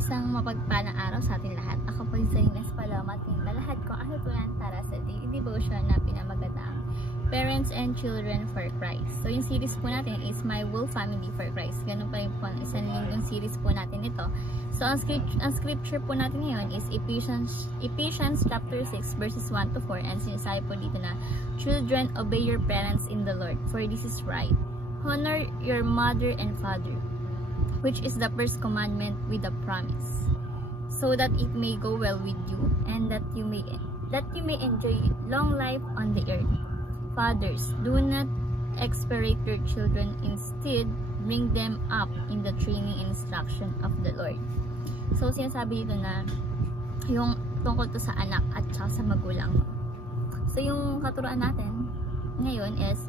Isang mapagpalang araw sa ating lahat. Ako po si Ines Paloma at lahat ko ang natutunan para sa daily devotion na pinamagandang Parents and Children for Christ. So yung series po natin is My Whole Family for Christ. Ganun pa rin po ang isang linggong series po natin ito. So ang scripture po natin ngayon is Ephesians chapter 6 verses 1 to 4, and sinasabi po dito na, "Children, obey your parents in the Lord, for this is right. Honor your mother and father, which is the first commandment with a promise, so that it may go well with you, and that you may enjoy long life on the earth. Fathers, do not exasperate your children, instead bring them up in the training and instruction of the Lord." So sinasabi dito na yung tungkol to sa anak at saka sa magulang. So yung katuruan natin ngayon is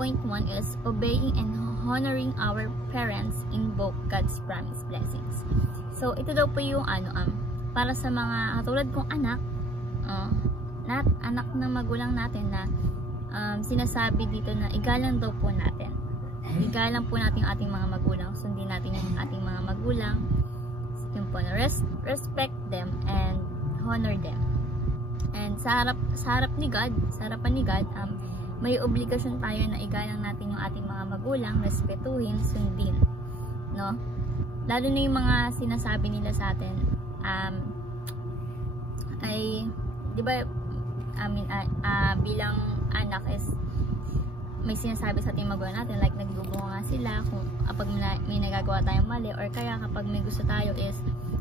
point 1 is obeying and honoring our parents invoke God's promised blessings. So ito daw po yung para sa mga katulad kong anak, anak ng magulang natin na sinasabi dito na igalang daw po natin. Igalang po natin yung ating mga magulang. Sundin natin yung ating mga magulang. Yung po na respect them and honor them. And sa harapan ni God, may obligasyon tayo na igalang natin yung ating mga magulang, respetuhin, sundin, no? Lalo na yung mga sinasabi nila sa atin, ay, di ba, bilang anak is, may sinasabi sa ating magulang natin, like nagbubunga nga sila kung kapag may nagagawa tayong mali, or kaya kapag may gusto tayo is,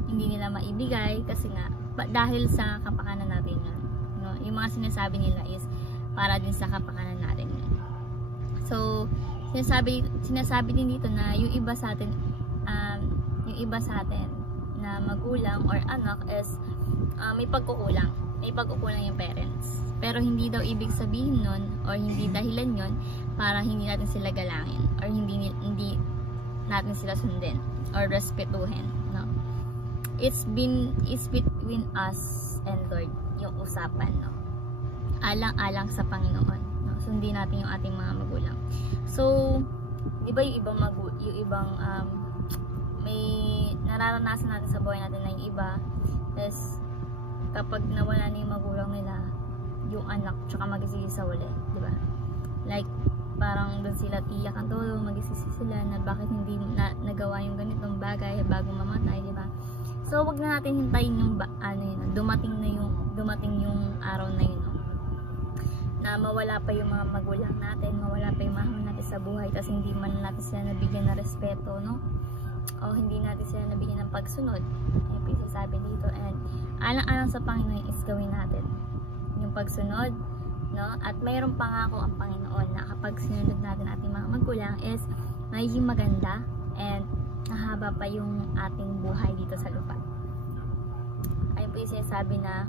hindi nila maibigay, kasi nga, dahil sa kapakanan natin yan, no? Yung mga sinasabi nila is, para din sa kapakanan natin. So, sinasabi din dito na yung iba sa atin na magulang or anak is may pagkukulang. May pagkukulang yung parents. Pero hindi daw ibig sabihin nun or hindi dahilan yon para hindi natin sila galangin or hindi natin sila sundin or respetuhin, no? It's between us and Lord yung usapan, no? Alang-alang sa Panginoon, no? Sundin natin yung ating mga magulang. So, di ba yung ibang may nararanasan natin sa buhay natin na yung iba is kapag nawala na yung magulang nila, yung anak tsaka magisisi sa uli, di ba? Like, parang doon sila tiyak ang todo, magisisi sila na bakit hindi nagawa yung ganitong bagay bago mamatay, di ba? So, wag na natin hintayin yung dumating yung araw na yun, no? Na mawala pa yung mga magulang natin, mawala pa yung mahal natin sa buhay, tapos hindi man natin sila nabigyan ng respeto, no? O hindi natin sila nabigyan ng pagsunod. Yung pinasasabi dito, and alang-alang sa Panginoon is gawin natin yung pagsunod, no? At mayroong pangako ang Panginoon na kapag sinunod natin ating mga magulang is magiging maganda and nahaba pa yung ating buhay dito sa lupa. Ayun po yung sinasabi na,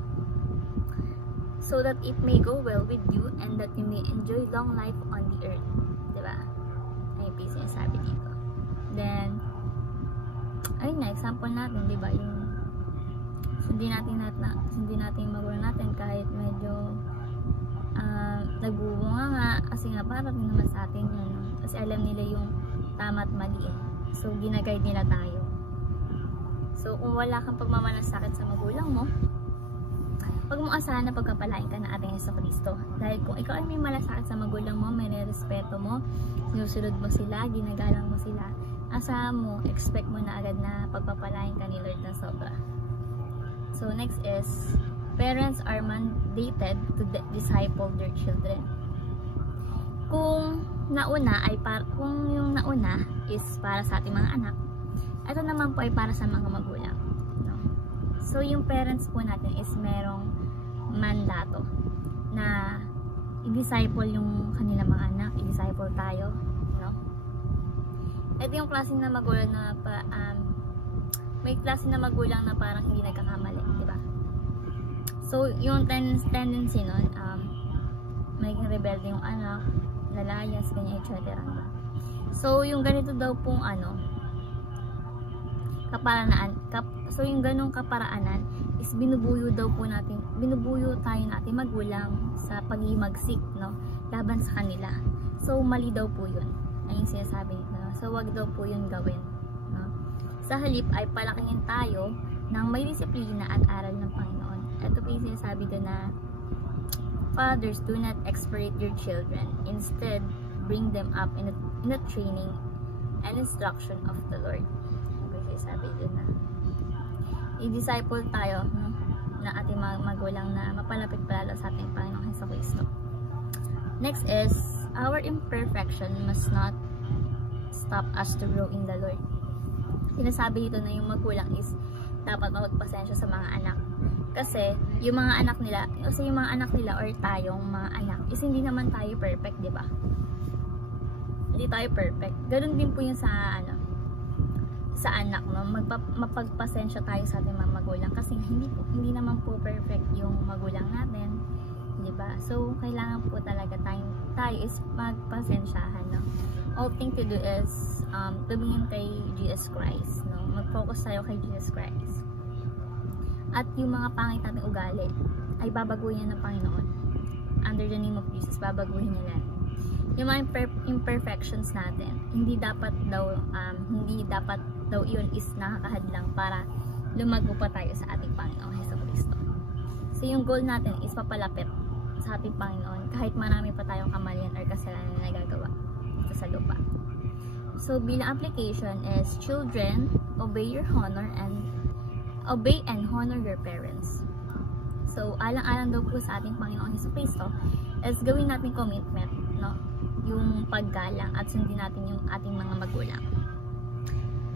so that it may go well with you and that you may enjoy long life on the earth. Diba? Ayun po yung sinasabi dito. Then, ayun na, example natin, diba? Yung sundin natin yung magulang natin kahit medyo nagbubunga nga, kasi nga para din naman sa atin yun, no? Kasi alam nila yung tama at mali eh. So, ginaguide nila tayo. So, kung wala kang pagmamalasakit sa magulang mo, huwag mong asahan na pagkapalain ka ng ating Jesucristo. Dahil kung ikaw ay may malasakit sa magulang mo, may respeto mo, sinusunod mo sila, ginagalang mo sila, asahan mo, expect mo na agad na pagpapalain ka ni Lord na sobra. So next is, parents are mandated to disciple their children. Kung yung nauna is para sa ating mga anak, ito naman po ay para sa mga magulang, no? So yung parents po natin is merong mandato na i-disciple yung kanilang mga anak, i-disciple tayo, no? Ito yung klase na magulang na may klase na magulang na parang hindi nagkakamali, di ba? So yung tendency nun, maging rebelde yung anak, lalayas, ganyan, etc. So yung ganito daw pong so yung ganong kaparaanan is binubuyo tayo ng ating magulang sa paghimagsik, no? Laban sa kanila. So mali daw po yun. Ayun sinasabi nito. So wag daw po yun gawin, no? Sa halip ay palakingin tayo ng may disiplina at aral ng Panginoon. Ito po yung sinasabi doon na, fathers, do not exasperate your children. Instead, bring them up in a training and instruction of the Lord. Ito yung sinasabi doon na, i-disciple tayo na ating mga magulang na mapalapit palalo sa ating Panginoong Jesucristo. Next is, our imperfection must not stop us to grow in the Lord. Sinasabi dito na yung magulang is dapat magpasensya sa mga anak. Kasi yung mga anak nila or tayong mga anak is hindi naman tayo perfect, di ba? Hindi tayo perfect. Ganun din po yung sa anak, no? Mapagpasensya tayo sa ating mga magulang kasi hindi naman po perfect yung magulang natin, di ba? So kailangan po talaga tayo is magpasensyahan, no? All thing to do is tumingin kay Jesus Christ, no? Mag-focus tayo kay Jesus Christ. At yung mga pangit nating ugali ay babaguhin niya ng Panginoon. Under the name of Jesus, babaguhin niya yan. Yung mga imperfections natin, hindi dapat daw iyon is nakakahadlang para lumago pa tayo sa ating Panginoong Jesucristo. So yung goal natin is papalapit sa ating Panginoon kahit marami pa tayong kamalian or kasalanan na nagagawa dito sa lupa. So bilang application is, children, obey and honor your parents. So alang-alang daw po sa ating Panginoong Jesucristo is gawin natin commitment, no? Yung paggalang at sundin natin yung ating mga magulang.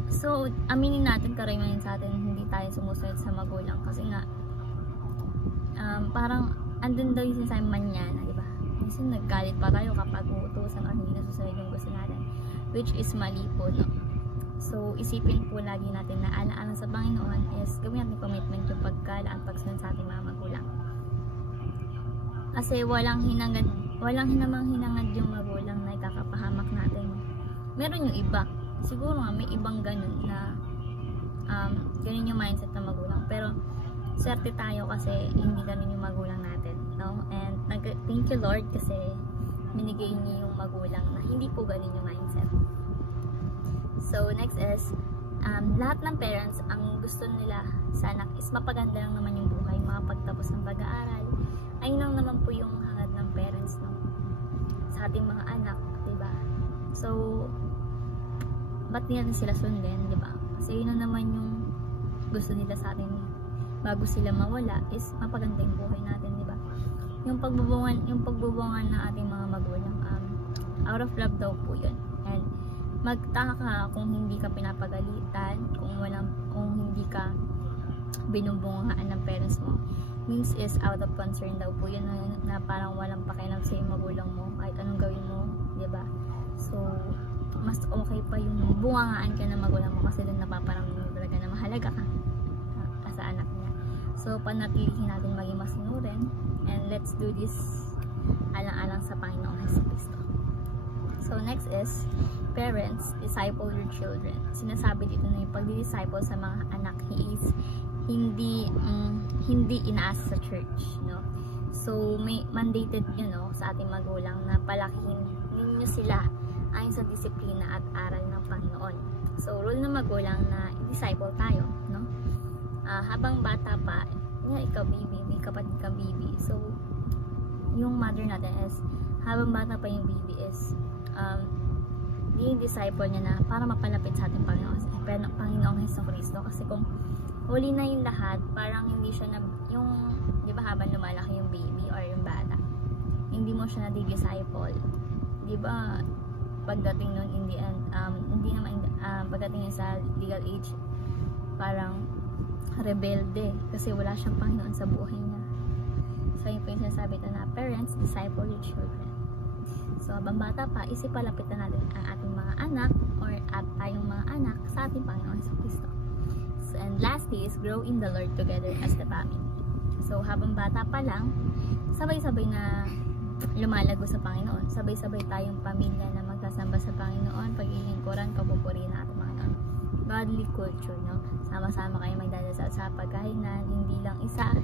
So aminin natin, karamihan sa atin hindi tayo sumusunod sa magulang kasi nga parang andun daw yung sinasabi manyana, di ba? Kasi naggalit pa tayo kapag uutusan o hindi nasusunod yung gusto natin, which is mali po, no? So isipin po lagi natin na alang-alang sa Panginoon is gawin natin commitment yung paggalang at pagsunod sa ating mga magulang. Kasi walang hinamang hinangad yung magulang na ikakapahamak natin. Meron yung iba, siguro nga may ibang ganun na ganun yung mindset ng magulang, pero swerte tayo kasi hindi ganun yung magulang natin, no? And thank you Lord kasi binigay niyo yung magulang na hindi po ganun yung mindset. So next is, lahat ng parents ang gusto nila sa anak is mapaganda lang naman yung buhay, makapagtapos ng pag-aaral. Ayun lang naman po yung hangad ng parents, no? Sa ating mga anak, diba? So ba't nila sila sundin, diba? Kasi yun na naman yung gusto nila sa atin bago sila mawala is mapaganda yung buhay natin, diba? Yung pagbubungan ng ating mga magulang, out of love daw po yun. And magtaka ka kung hindi ka pinapagalitan, kung hindi ka binubungaan ng parents mo, means is out of concern daw po yun, na parang walang pakialam sa yung magulang mo kahit anong gawin mo, diba? So mas okay pa yung bungangaan ka ng magulang mo kasi doon napaparamdam mo talaga na mahalaga ka sa anak niya. So panatilihin natin maging masinurin, and let's do this alang-alang sa Panginoong Jesucristo. So next is, parents, disciple your children. Sinasabi dito na yung pagdi-disciple sa mga anak is hindi inaasa sa church, no? So may mandated sa ating magulang na palakihin ninyo sila ayon sa disiplina at aral ng Panginoon. So rule ng magulang na i-disciple tayo, no? Habang bata pa, ikaw baby, may kapatid kang baby. So yung mother natin is, habang bata pa yung baby is yung disciple niya na para mapalapit sa ating Panginoong Jesucristo. Kasi kung huli na yung lahat, parang hindi siya di ba habang lumalaki yung baby or yung bata, hindi mo siya na-disciple, di ba? Pagdating nun in the end, pagdating niya sa legal age, parang rebelde kasi wala siyang Panginoon sa buhay niya. So yun po yung sinasabi na parents, disciple your children. So habang bata pa, isipalapitan natin ang ating mga anak or at tayong mga anak sa ating Panginoon Jesucristo. So, and lastly is grow in the Lord together as the family. So habang bata pa lang, sabay-sabay na lumalago sa Panginoon. Sabay-sabay tayong pamilya na magkasamba sa Panginoon, paglilingkuran, kapupurihin na ating Panginoon. Godly culture, no? Sama-sama kayo magdadasal sa pagkainan, hindi lang isang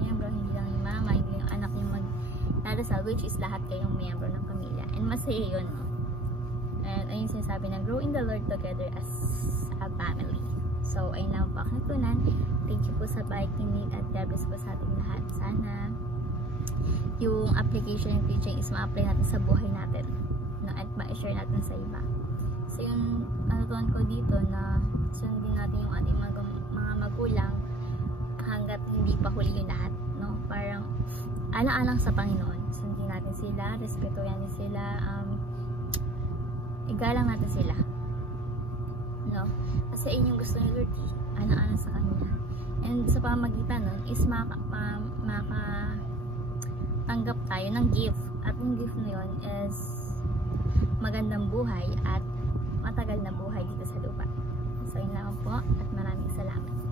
miyembro, hindi lang yung mama, hindi yung anak yung magdadasal, which is lahat kayong miyembro ng pamilya. And masaya yun, no? And ayun sinasabi na grow in the Lord together as a family. So, ayun lang po ang natutunan. Thank you po sa pakikinig at God bless po sa ating lahat. Sana yung application ng teaching is ma-apply natin sa buhay natin, no? At ma-share natin sa iba. So, yung natutunan ko dito na sundin natin yung ating mga magulang hanggat hindi pa huli yung lahat, no? Parang alang-alang sa Panginoon. Sundin natin sila, respetuhan natin sila, igalang natin sila, no? Kasi yun yung gusto ni Lord, alang-alang sa Kanya. And sa pamagitan nun is makatanggap tayo ng gift. At yung gift na yun is magandang buhay at matagal na buhay dito sa lupa. So yun lang po at maraming salamat.